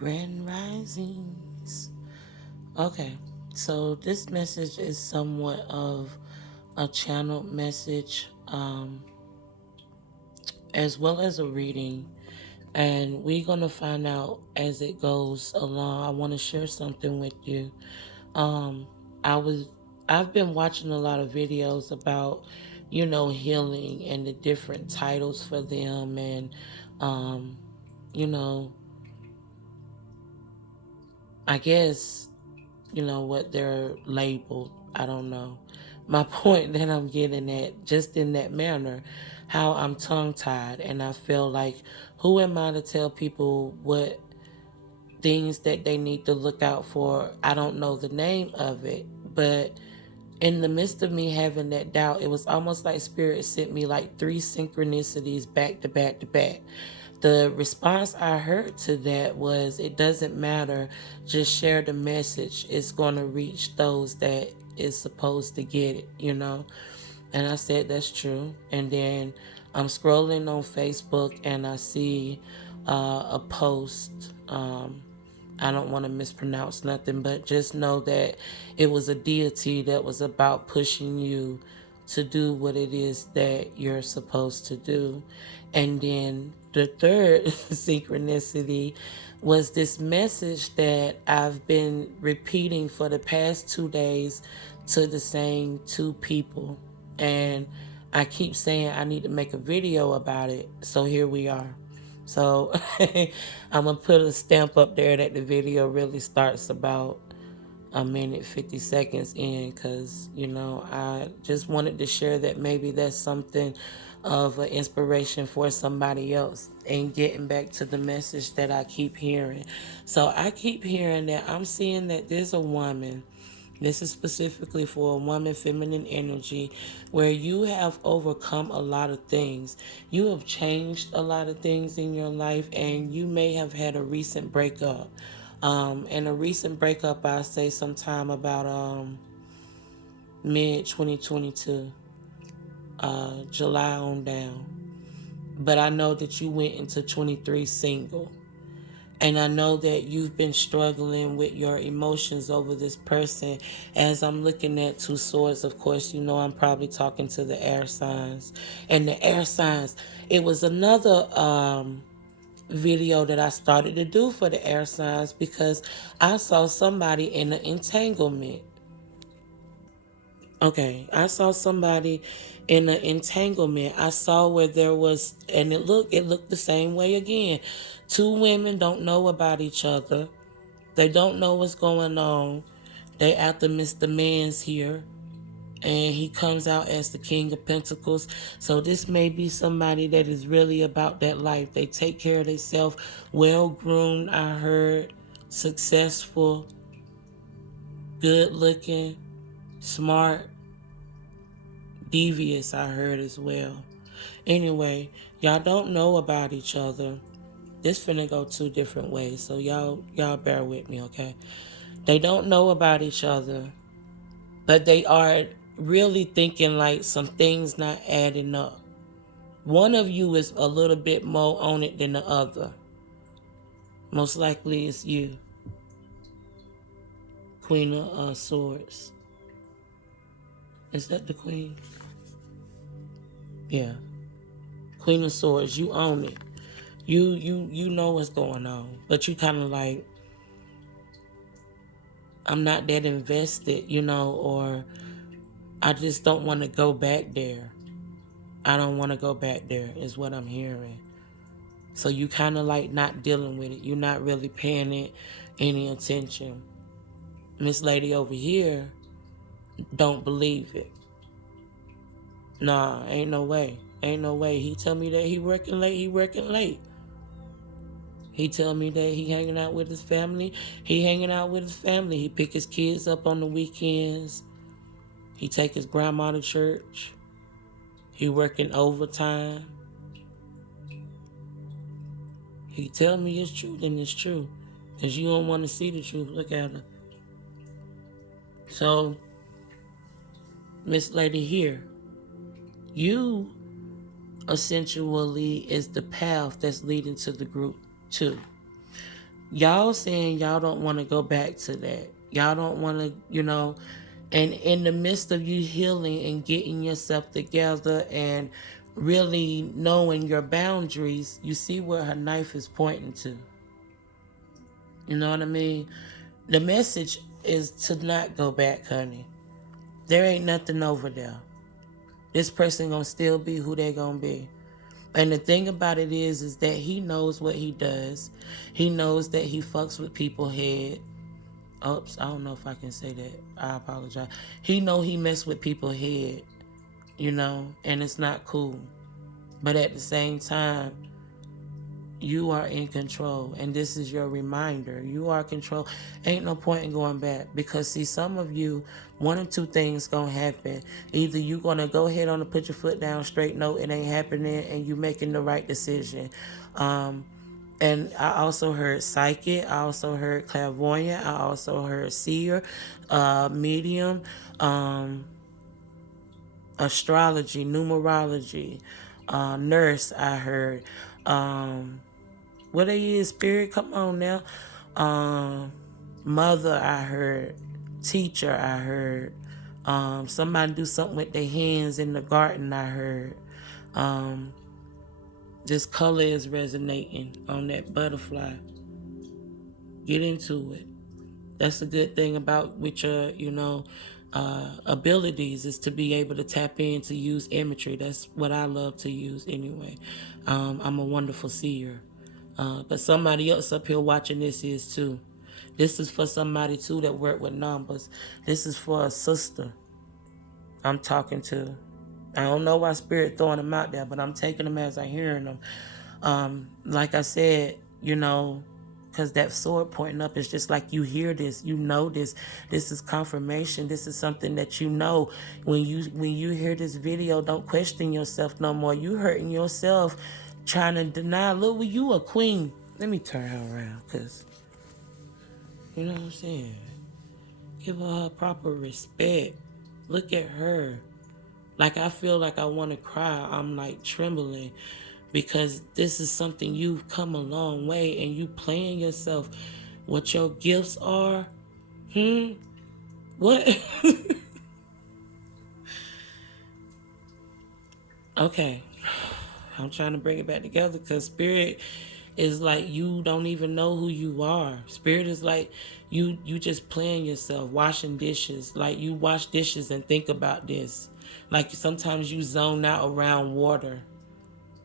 Grand Risings. Okay, so this message is somewhat of a channeled message, as well as a reading, and we're gonna find out as it goes along. I want to share something with you. Um, I was, I've been watching a lot of videos about, healing and the different titles for them, and um, you know, I guess what they're labeled. I don't know. My point that I'm getting at, just in that manner, how I'm tongue tied, and I feel like, who am I to tell people what things that they need to look out for? I don't know the name of it, but in the midst of me having that doubt, it was almost like Spirit sent me like three synchronicities back to back to back. The response I heard to that was, it doesn't matter, just share the message. It's going to reach those that is supposed to get it. And I said, that's true. And then I'm scrolling on Facebook and I see a post. I don't want to mispronounce nothing, but just know that it was a deity that was about pushing you to do what it is that you're supposed to do. And then the third synchronicity was this message that I've been repeating for the past 2 days to the same two people. And I keep saying I need to make a video about it. So here we are. So I'm going to put a stamp up there that the video really starts about a minute 50 seconds in, because I just wanted to share that maybe that's something of an inspiration for somebody else, and getting back to the message that I keep hearing. So I keep hearing that I'm seeing that there's a woman. This is specifically for a woman, feminine energy, where you have overcome a lot of things. You have changed a lot of things in your life, and you may have had a recent breakup. And a recent breakup, I say sometime about mid 2022, July on down. But I know that you went into 23 single. And I know that you've been struggling with your emotions over this person. As I'm looking at two swords, of course, I'm probably talking to the air signs. And the air signs, it was another video that I started to do for the air signs, because I saw somebody in an entanglement. Okay, I saw somebody in an entanglement. I saw where there was, and it looked the same way again. Two women don't know about each other. They don't know what's going on. They after Mr. Man's here, and he comes out as the King of Pentacles. So this may be somebody that is really about that life. They take care of themselves, well-groomed, I heard, successful, good-looking, smart, devious, I heard as well. Anyway, y'all don't know about each other. This finna go two different ways, so y'all bear with me, okay? They don't know about each other, but they are really thinking like some things not adding up. One of you is a little bit more on it than the other. Most likely it's you, Queen of Swords. Is that the Queen? Yeah. Queen of Swords, you own it. You know what's going on, but you kind of like, I'm not that invested, or I just don't want to go back there. I don't want to go back there is what I'm hearing. So you kind of like not dealing with it. You're not really paying it any attention. Miss Lady over here don't believe it. Nah, ain't no way. Ain't no way. He tell me that he working late. He working late. He tell me that he hanging out with his family. He hanging out with his family. He pick his kids up on the weekends. He take his grandma to church. He working overtime. He tell me it's true, then it's true. Because you don't want to see the truth. Look at her. So, Miss Lady here, you essentially is the path that's leading to the group too. Y'all saying y'all don't want to go back to that. Y'all don't want to, and in the midst of you healing and getting yourself together and really knowing your boundaries, you see where her knife is pointing to. You know what I mean? The message is to not go back, honey. There ain't nothing over there. This person gonna still be who they gonna be. And the thing about it is that he knows what he does. He knows that he fucks with people's head. Oops, I don't know if I can say that. I apologize. He know he mess with people's head, and it's not cool. But at the same time, you are in control, and this is your reminder. You are in control. Ain't no point in going back, because see, some of you, one or two things gonna happen. Either you gonna go ahead on and put your foot down straight, no, it ain't happening, and you making the right decision. And I also heard psychic, I also heard clairvoyant, I also heard seer, medium, astrology, numerology, nurse, I heard. What they is, spirit? Come on now. Mother, I heard. Teacher, I heard. Somebody do something with their hands in the garden, I heard. This color is resonating on that butterfly. Get into it. That's a good thing about with your, abilities, is to be able to tap in to use imagery. That's what I love to use anyway. I'm a wonderful seer. But somebody else up here watching this is too. This is for somebody too that work with numbers. This is for a sister I'm talking to. I don't know why spirit throwing them out there, but I'm taking them as I'm hearing them. Like I said, because that sword pointing up is just like you hear this, you know this. This is confirmation. This is something that you know. When you hear this video, don't question yourself no more. You hurting yourself trying to deny. Look, you a queen. Let me turn her around, because you know what I'm saying. Give her proper respect. Look at her. Like, I feel like I want to cry. I'm like trembling, because this is something you've come a long way, and you playing yourself. What your gifts are? What? Okay. I'm trying to bring it back together, because spirit is like, you don't even know who you are. Spirit is like you just playing yourself, washing dishes. Like, you wash dishes and think about this. Like, sometimes you zone out around water.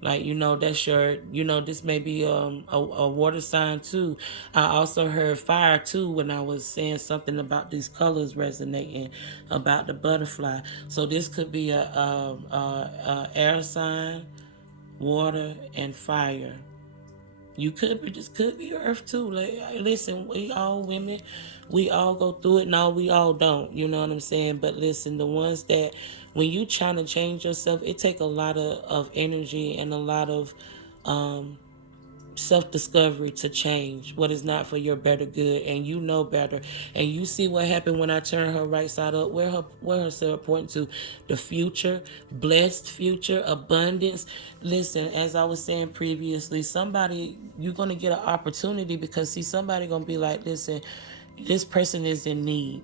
Like, that's your, this may be a water sign too. I also heard fire too when I was saying something about these colors resonating about the butterfly. So this could be a air sign, water, and fire. You could be, this could be earth too. Like, listen, we all women, we all go through it. No, we all don't. You know what I'm saying? But listen, the ones that, when you trying to change yourself, it take a lot of energy and a lot of self-discovery to change what is not for your better good, and you know better. And you see what happened when I turned her right side up, where her self pointing to the future, blessed future, abundance. Listen, as I was saying previously, somebody, you're going to get an opportunity, because see, somebody going to be like, listen, this person is in need,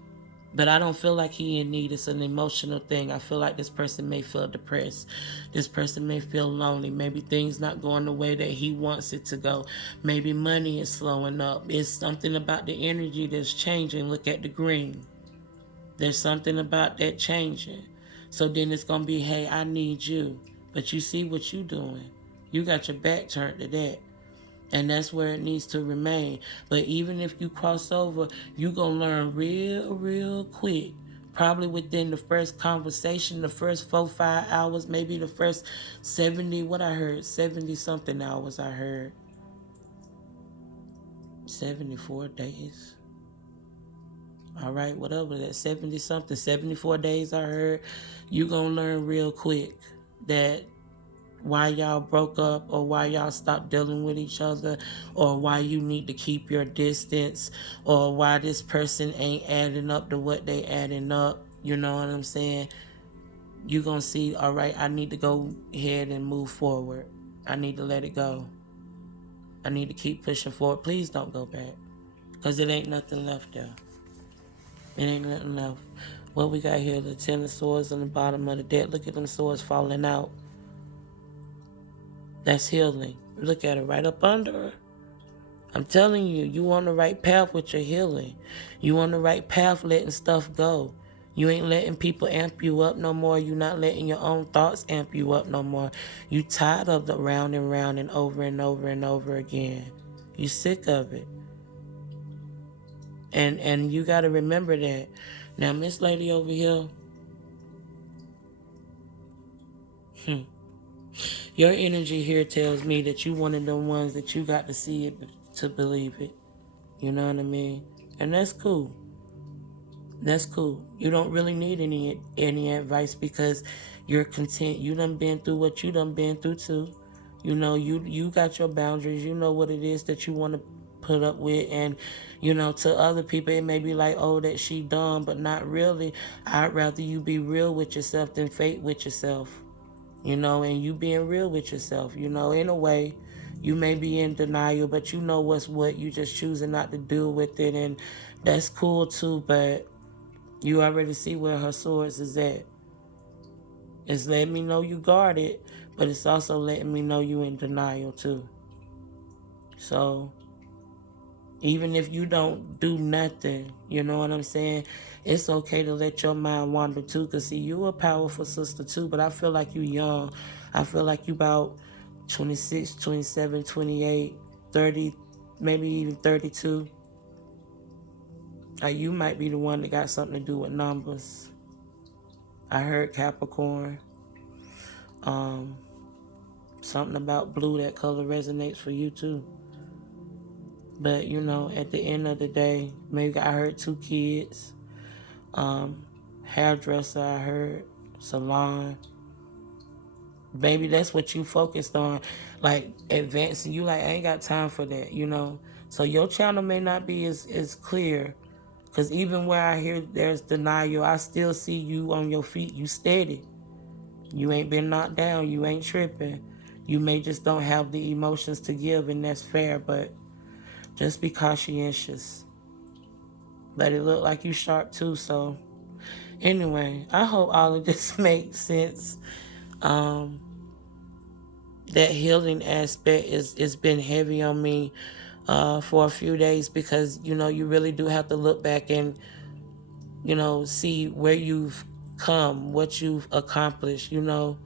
but I don't feel like he in need. It's an emotional thing. I feel like this person may feel depressed. This person may feel lonely. Maybe things not going the way that he wants it to go. Maybe money is slowing up. It's something about the energy that's changing. Look at the green. There's something about that changing. So then it's going to be, hey, I need you. But you see what you doing. You got your back turned to that. And that's where it needs to remain. But even if you cross over, you going to learn real quick. Probably within the first conversation, the first 4-5 hours, maybe the first 70, what I heard, 70 something hours I heard. 74 days. All right, whatever, that 70 something, 74 days I heard. You going to learn real quick that why y'all broke up, or why y'all stopped dealing with each other, or why you need to keep your distance, or why this person ain't adding up to what they adding up. You know what I'm saying? You gonna see, all right, I need to go ahead and move forward. I need to let it go. I need to keep pushing forward. Please don't go back. Because it ain't nothing left there. It ain't nothing left. What we got here, the 10 of swords on the bottom of the deck. Look at them swords falling out. That's healing. Look at it right up under her. I'm telling you, you on the right path with your healing. You on the right path letting stuff go. You ain't letting people amp you up no more. You not letting your own thoughts amp you up no more. You tired of the round and round and over and over and over again. You sick of it. And you got to remember that. Now, Miss Lady over here, your energy here tells me that you one of the ones that you got to see it to believe it. You know what I mean? And that's cool. That's cool. You don't really need any advice because you're content. You done been through what you done been through too. You know, you got your boundaries. You know what it is that you want to put up with. And, you know, to other people, it may be like, oh, that she dumb, but not really. I'd rather you be real with yourself than fake with yourself. You know, and you being real with yourself. You know, in a way, you may be in denial, but you know what's what. You just choosing not to deal with it. And that's cool too, but you already see where her swords is at. It's letting me know you guarded, but it's also letting me know you in denial too. So even if you don't do nothing, you know what I'm saying? It's okay to let your mind wander too. Because see, you a powerful sister too, but I feel like you young. I feel like you about 26, 27, 28, 30, maybe even 32. You might be the one that got something to do with numbers. I heard Capricorn. Something about blue, that color resonates for you too. But you know, at the end of the day, maybe I heard 2 kids. Hairdresser, I heard. Salon. Maybe that's what you focused on. Like advancing. You like, I ain't got time for that, you know. So your channel may not be as clear. Because even where I hear there's denial, I still see you on your feet. You steady. You ain't been knocked down. You ain't tripping. You may just don't have the emotions to give, and that's fair, but just be conscientious. But it look like you sharp too, so anyway, I hope all of this makes sense. That healing aspect is been heavy on me for a few days because, you know, you really do have to look back and, you know, see where you've come, what you've accomplished, you know.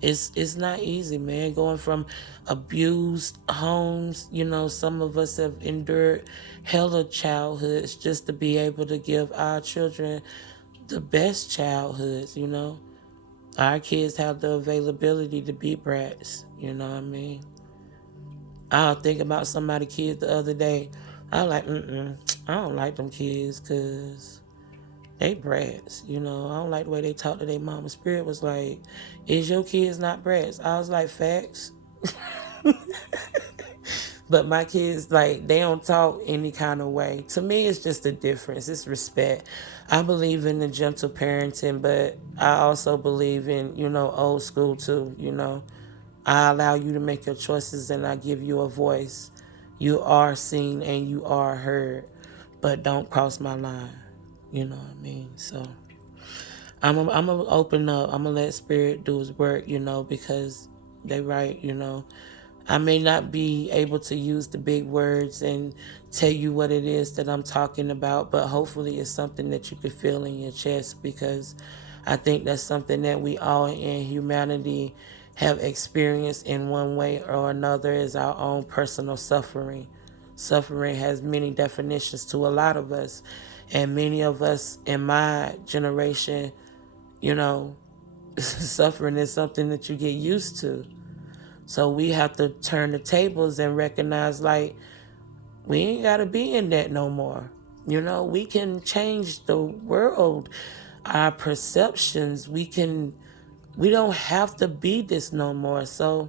It's not easy, man. Going from abused homes, you know, some of us have endured hella childhoods just to be able to give our children the best childhoods, you know. Our kids have the availability to be brats, you know what I mean? I was thinking about somebody's kids the other day. I was like, I don't like them kids because they brats, you know. I don't like the way they talk to their mama. Spirit was like, is your kids not brats? I was like, facts. But my kids, like, they don't talk any kind of way. To me, it's just a difference. It's respect. I believe in the gentle parenting, but I also believe in, you know, old school too, you know. I allow you to make your choices and I give you a voice. You are seen and you are heard, but don't cross my line. You know what I mean? So I'm gonna open up. I'm gonna let Spirit do his work, you know, because they right, you know. I may not be able to use the big words and tell you what it is that I'm talking about, but hopefully it's something that you could feel in your chest, because I think that's something that we all in humanity have experienced in one way or another, is our own personal suffering. Suffering has many definitions to a lot of us, and many of us in my generation, you know, suffering is something that you get used to. So we have to turn the tables and recognize, like, we ain't got to be in that no more. You know, we can change the world, our perceptions. We don't have to be this no more. So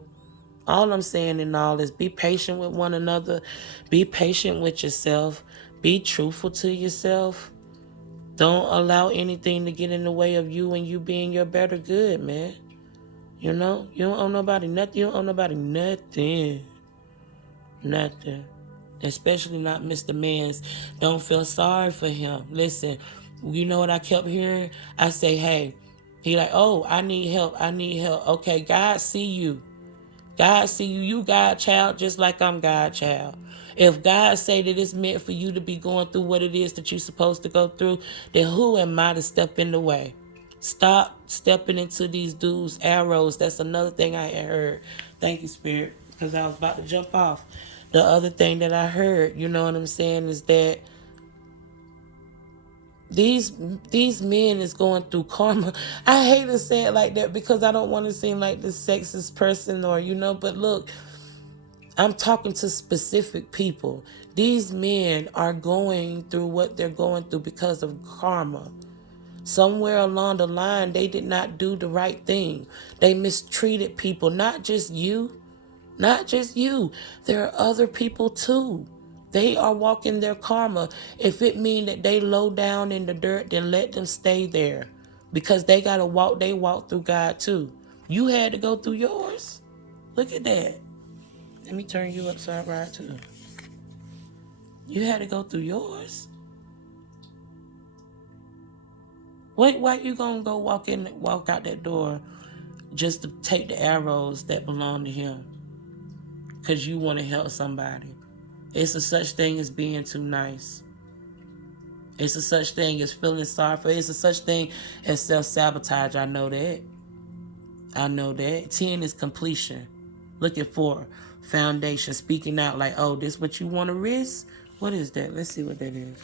all I'm saying in all is be patient with one another. Be patient with yourself. Be truthful to yourself. Don't allow anything to get in the way of you and you being your better good, man. You know, you don't owe nobody nothing. You don't owe nobody nothing. Nothing. Especially not Mr. Mans. Don't feel sorry for him. Listen, you know what I kept hearing? I say, hey, he like, oh, I need help. I need help. Okay, God see you. God see you. You God child just like I'm God child. If God say that it's meant for you to be going through what it is that you're supposed to go through, then who am I to step in the way? Stop stepping into these dudes' arrows. That's another thing I heard. Thank you, Spirit, because I was about to jump off. The other thing that I heard, you know what I'm saying, is that these men is going through karma. I hate to say it like that because I don't want to seem like this sexist person or, but look, I'm talking to specific people. These men are going through what they're going through because of karma. Somewhere along the line, they did not do the right thing. They mistreated people, not just you. Not just you. There are other people too. They are walking their karma. If it means that they low down in the dirt, then let them stay there. Because they got to walk, they walk through God too. You had to go through yours. Look at that. Let me turn you upside right too. You had to go through yours. Wait, why you gonna go walk out that door just to take the arrows that belong to him? Because you want to help somebody. It's a such thing as being too nice. It's a such thing as feeling sorry for. It's a such thing as self-sabotage. I know that. I know that. 10 is completion. Looking for foundation. Speaking out like, oh, this what you want to risk? What is that? Let's see what that is.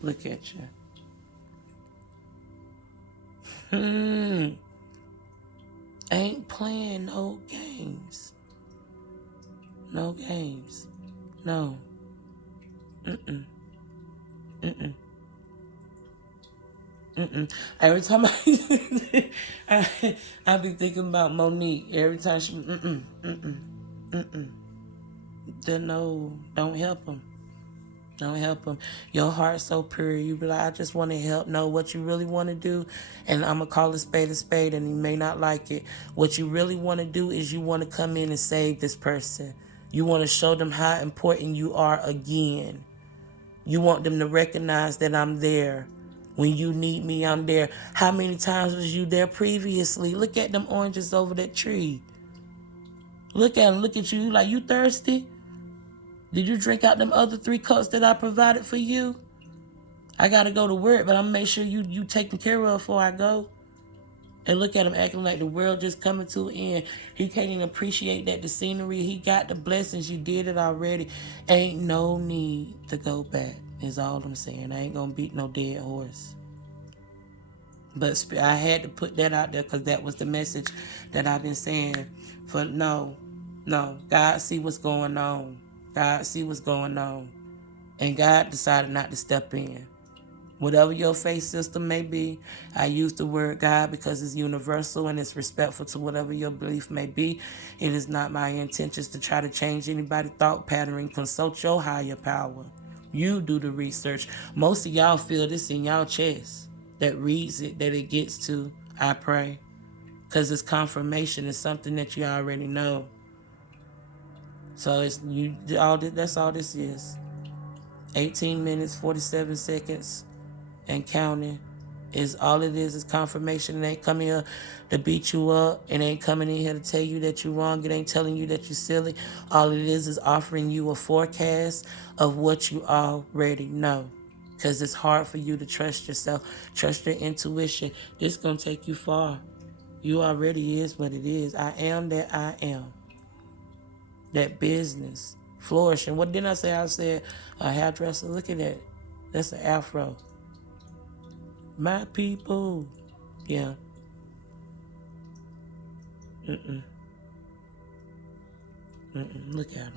Look at you. Ain't playing no games. No games. No. Every time I be thinking about Monique. Every time she then no, don't help him. Don't help him. Your heart's so pure. You be like, I just want to help. Know what you really want to do, and I'm gonna call a spade, and you may not like it. What you really want to do is you want to come in and save this person. You want to show them how important you are again. You want them to recognize that I'm there. When you need me, I'm there. How many times was you there previously? Look at them oranges over that tree. Look at them. Look at you. Like, you thirsty? Did you drink out them other 3 cups that I provided for you? I got to go to work, but I'm going to make sure you taken care of before I go. And look at him acting like the world just coming to an end. He can't even appreciate that the scenery. He got the blessings. You did it already. Ain't no need to go back is all I'm saying. I ain't going to beat no dead horse. But I had to put that out there because that was the message that I've been saying. For no. God see what's going on. God see what's going on. And God decided not to step in. Whatever your faith system may be, I use the word God because it's universal and it's respectful to whatever your belief may be. It is not my intentions to try to change anybody's thought pattern. Consult your higher power. You do the research. Most of y'all feel this in y'all chest that reads it, that it gets to, I pray. Because it's confirmation. It's something that you already know. So it's you. That's all this is. 18 minutes, 47 seconds, and counting. Is all it is confirmation. It ain't coming here to beat you up. It ain't coming in here to tell you that you're wrong. It ain't telling you that you're silly. All it is offering you a forecast of what you already know. Because it's hard for you to trust yourself. Trust your intuition. This going to take you far. You already is what it is. I am that I am. That business. Flourishing. What didn't I say? I said a hairdresser. Look at that. That's an afro. My people. Yeah. Look at them.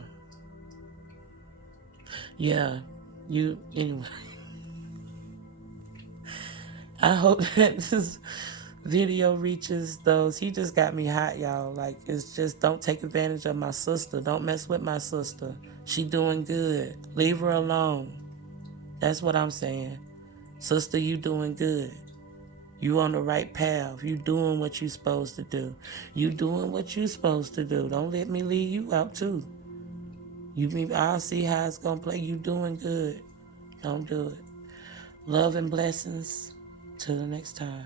Yeah. Anyway. I hope that this video reaches those. He just got me hot, y'all. Like, it's just, don't take advantage of my sister. Don't mess with my sister. She doing good. Leave her alone. That's what I'm saying. Sister, you doing good. You on the right path. You doing what you supposed to do. You doing what you supposed to do. Don't let me leave you out too. I'll see how it's gonna play. You doing good. Don't do it. Love and blessings. Till the next time.